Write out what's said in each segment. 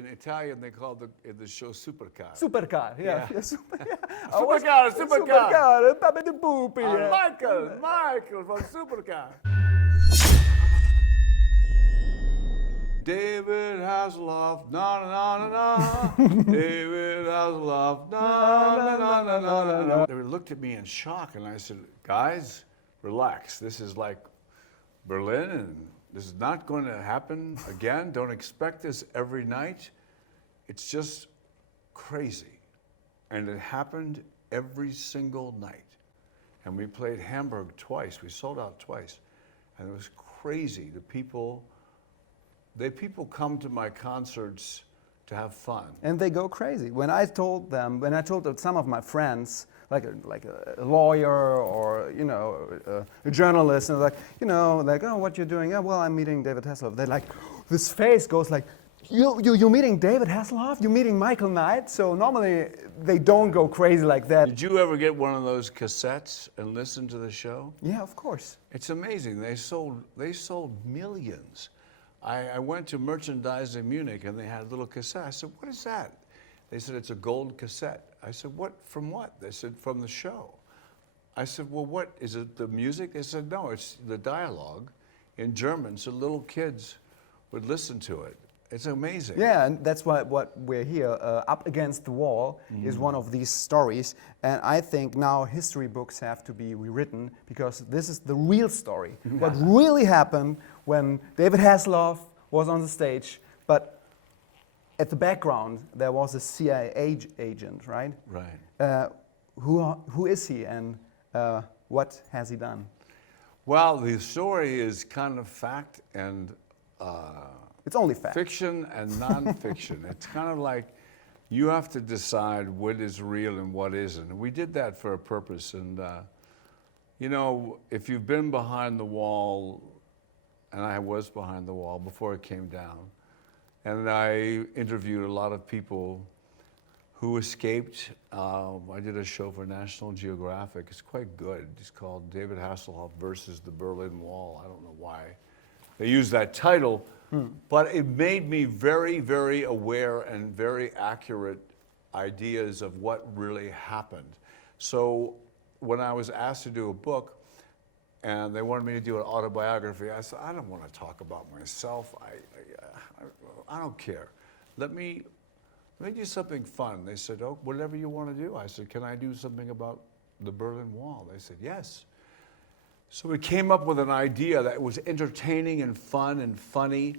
in Italian they call the show supercar. Supercar, yeah. Yeah. Supercar. Supercar. Papi di Pupi. Michael from Supercar. David Hasselhoff, na na na na. David Hasselhoff, na na na na na na. They looked at me in shock, and I said, "Guys, relax. This is like Berlin, and this is not going to happen again. Don't expect this every night. It's just crazy." And it happened every single night. And we played Hamburg twice. We sold out twice. And it was crazy. The people come to my concerts to have fun. And they go crazy. When I told some of my friends, like a lawyer or a journalist, and like, oh, what you're doing? Yeah, well, I'm meeting David Hasselhoff. They're like, this face goes like, you're meeting David Hasselhoff? You're meeting Michael Knight? So normally they don't go crazy like that. Did you ever get one of those cassettes and listen to the show? Yeah, of course. It's amazing. They sold millions. I went to Merchandise in Munich and they had a little cassette. I said, "What is that?" They said, "It's a gold cassette." I said, "What? From what?" They said, "From the show." I said, "Well, what? Is it the music?" They said, "No, it's the dialogue in German, so little kids would listen to it." It's amazing. Yeah, and that's why what we're here. Up Against the Wall is one of these stories. And I think now history books have to be rewritten because this is the real story. What really happened when David Hasselhoff was on the stage, but at the background there was a CIA agent, right? Right. Who is he and what has he done? Well, the story is kind of fact and it's only fact. Fiction and non-fiction. It's kind of like you have to decide what is real and what isn't. And we did that for a purpose. And, if you've been behind the wall, and I was behind the wall before it came down, and I interviewed a lot of people who escaped. I did a show for National Geographic. It's quite good. It's called David Hasselhoff versus the Berlin Wall. I don't know why they used that title. But it made me very, very aware and very accurate ideas of what really happened. So when I was asked to do a book and they wanted me to do an autobiography, I said, "I don't want to talk about myself. I don't care. Let me do something fun." They said, "Oh, whatever you want to do." I said, "Can I do something about the Berlin Wall?" They said, "Yes." So we came up with an idea that was entertaining and fun and funny.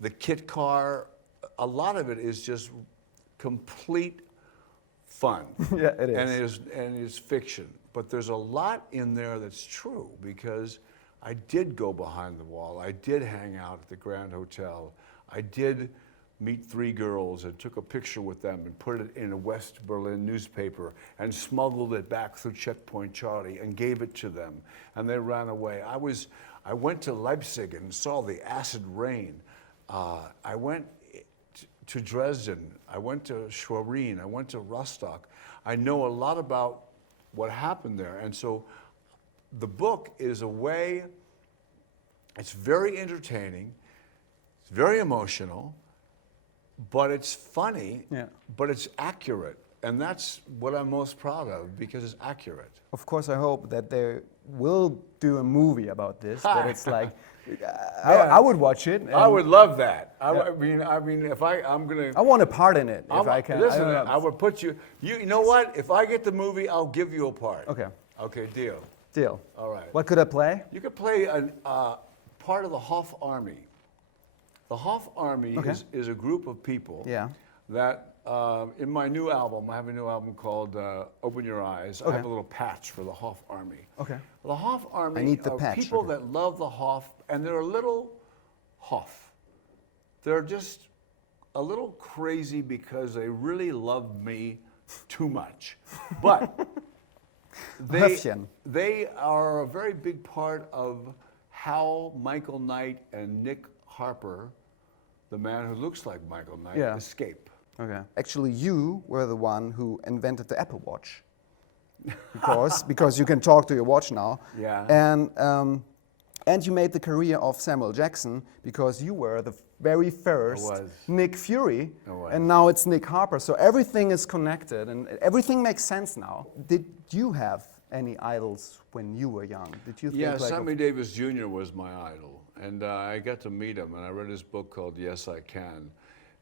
The K.I.T.T car, a lot of it is just complete fun. Yeah, it is. And it's fiction. But there's a lot in there that's true because I did go behind the wall. I did hang out at the Grand Hotel. I did meet 3 girls and took a picture with them and put it in a West Berlin newspaper and smuggled it back through Checkpoint Charlie and gave it to them. And they ran away. I went to Leipzig and saw the acid rain. I went to Dresden. I went to Schwerin. I went to Rostock. I know a lot about what happened there. And so the book is a way, it's very entertaining, it's very emotional, but it's funny, but it's accurate. And that's what I'm most proud of because it's accurate. Of course, I hope that they will do a movie about this. That it's like, I would watch it. I would love that. I mean, if I'm gonna, I want a part in it if I can. Listen, I would put you. You know what? If I get the movie, I'll give you a part. Okay. Okay, deal. Deal. All right. What could I play? You could play a part of the Hoff Army. The Hoff Army is a group of people that. In my new album, I have a new album called Open Your Eyes. I have a little patch for the Hoff Army. Okay. The Hoff Army I need the are patch. people that love the Hoff, and they're a little Hoff. They're just a little crazy because they really love me too much. But they are a very big part of how Michael Knight and Nick Harper, the man who looks like Michael Knight, escape. Okay. Actually, you were the one who invented the Apple Watch, because you can talk to your watch now. Yeah. And And you made the career of Samuel Jackson because you were the very first was. Nick Fury, I was. and now it's Nick Harper. So everything is connected and everything makes sense now. Did you have any idols when you were young? Did you think Yeah, like Sammy Davis Jr. was my idol, and I got to meet him, and I read his book called Yes, I Can,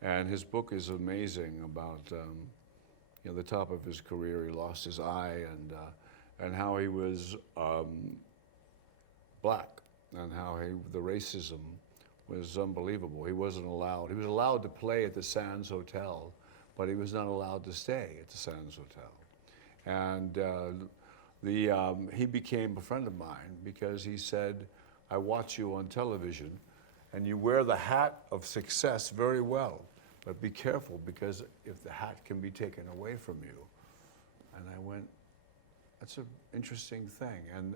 and his book is amazing about the top of his career. He lost his eye, and how he was black, and how the racism was unbelievable. He wasn't allowed. He was allowed to play at the Sands Hotel, but he was not allowed to stay at the Sands Hotel, and. He became a friend of mine because he said, I watch you on television and you wear the hat of success very well, but be careful because if the hat can be taken away from you. And I went, that's an interesting thing. And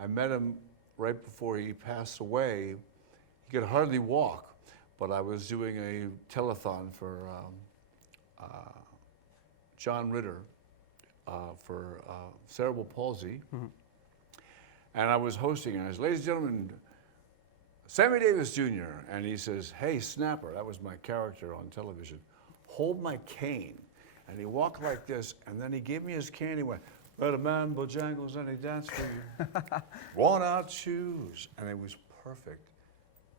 I met him right before he passed away. He could hardly walk, but I was doing a telethon for John Ritter, for cerebral palsy, and I was hosting, and I said, ladies and gentlemen, Sammy Davis Jr., and he says, hey, Snapper, that was my character on television, hold my cane, and he walked like this, and then he gave me his cane, he went, let a man bojangles and he danced for you, worn out shoes, and it was perfect,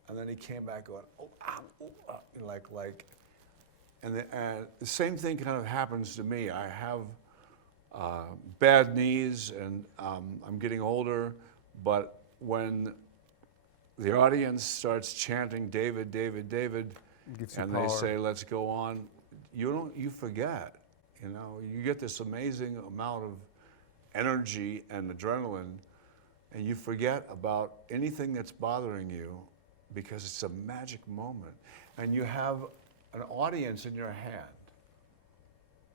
and then he came back going, oh, ah, oh, ah, like, and the same thing kind of happens to me. I have bad knees, and I'm getting older, but when the audience starts chanting David, David, David, and they say, let's go on, you forget, you get this amazing amount of energy and adrenaline, and you forget about anything that's bothering you because it's a magic moment, and you have an audience in your hand.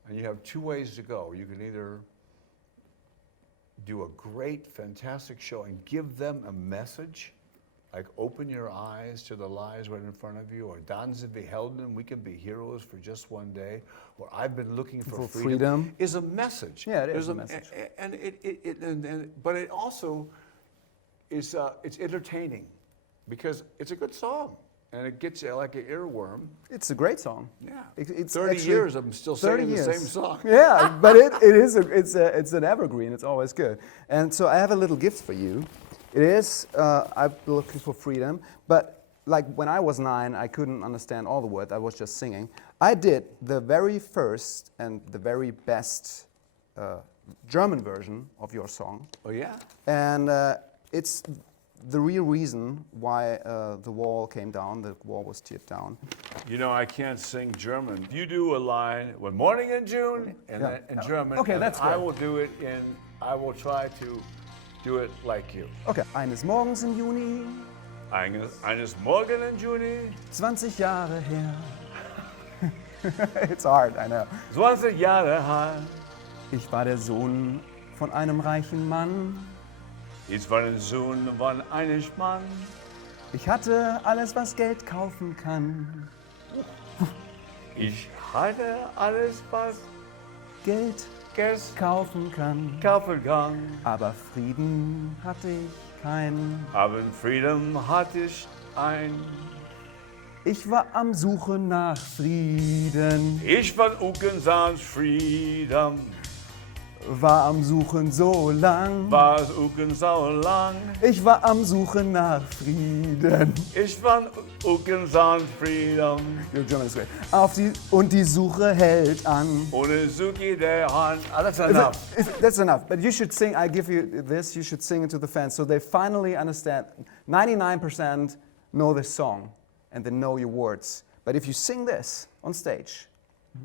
And you have two ways to go. You can either do a great, fantastic show and give them a message, like open your eyes to the lies right in front of you, or Danse wie Helden, we can be heroes for just one day, or I've been looking for freedom, is a message. Yeah, it is a message. But it also is it's entertaining because it's a good song. And it gets you like an earworm. It's a great song. Yeah. It's 30 years, I'm still singing the same song. Yeah, but it's an evergreen. It's always good. And so I have a little gift for you. It is, I've been looking for freedom, but like when I was 9, I couldn't understand all the words. I was just singing. I did the very first and the very best German version of your song. Oh, yeah? And it's the real reason why the wall came down, the wall was teared down. I can't sing German. You do a line, one morning in June, and in German. Okay, that's good. I will do it I will try to do it like you. Okay. Eines Morgens im Juni, Eines Morgen in Juni, 20 Jahre her. It's hard, I know. 20 Jahre her. Ich war der Sohn von einem reichen Mann. Ich war der Sohn von einem Mann. Ich hatte alles, was Geld kaufen kann. Ich hatte alles, was Geld kaufen kann. Aber Frieden hatte ich keinen. Aber Frieden hatte ich ein. Ich war am Suchen nach Frieden. Ich war Ukensans Frieden. War am Suchen so lang. War so lang. Ich war am Suchen nach Frieden. Ich war Ukensans Frieden. Your German is great. Und die Suche hält an. Ohne Suche der Hand. That's enough. That's enough. But you should sing, I give you this, you should sing it to the fans so they finally understand. 99% know this song and they know your words. But if you sing this on stage,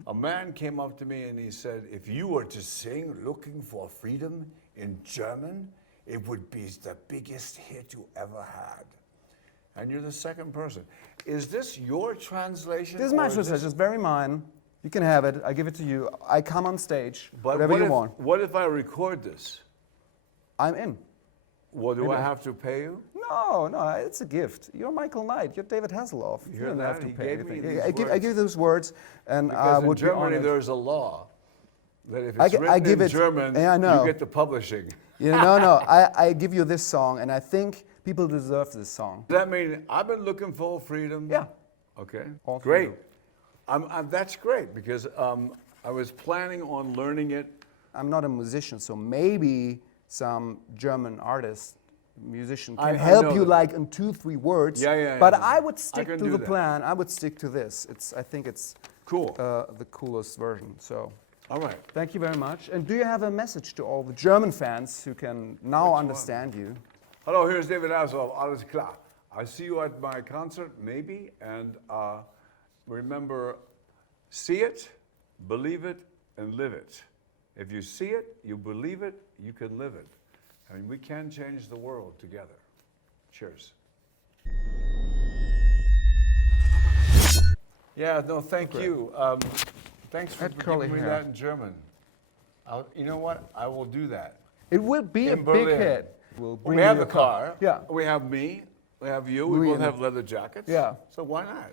a man came up to me and he said, if you were to sing Looking for Freedom in German, it would be the biggest hit you ever had. And you're the second person. Is this your translation? This is my translation. It's very mine. You can have it. I give it to you. I come on stage, but whatever you want. What if I record this? I'm in. Well, do I have to pay you? No, it's a gift. You're Michael Knight. You're David Hasselhoff. You don't have to pay anything. I give you those words, and I would be honored. In Germany, there's a law that if it's written in German, you get the publishing. No. I give you this song, and I think People deserve this song. Does that mean I've been looking for freedom? Yeah. Okay. All for Great. you. That's great because I was planning on learning it. I'm not a musician, so maybe some German artist, musician I can help know you that. like in 2-3 words. Yeah. But I would stick can to do the that. plan. I would stick to this. I think it's Cool. the coolest version. So All right. thank you very much. And do you have a message to all the German fans who can now understand you? Hello, here's David Hasselhoff. Alles klar. I see you at my concert, maybe. And remember, see it, believe it, and live it. If you see it, you believe it, you can live it. And we can change the world together. Cheers. Yeah, no, thank you. Thanks for Had curly giving me hair. that in German. You know what? I will do that. It will be a In big Berlin. hit. We'll bring We have you the a car. Yeah. We have me. We have you. We We both and- have leather jackets. Yeah. So why not?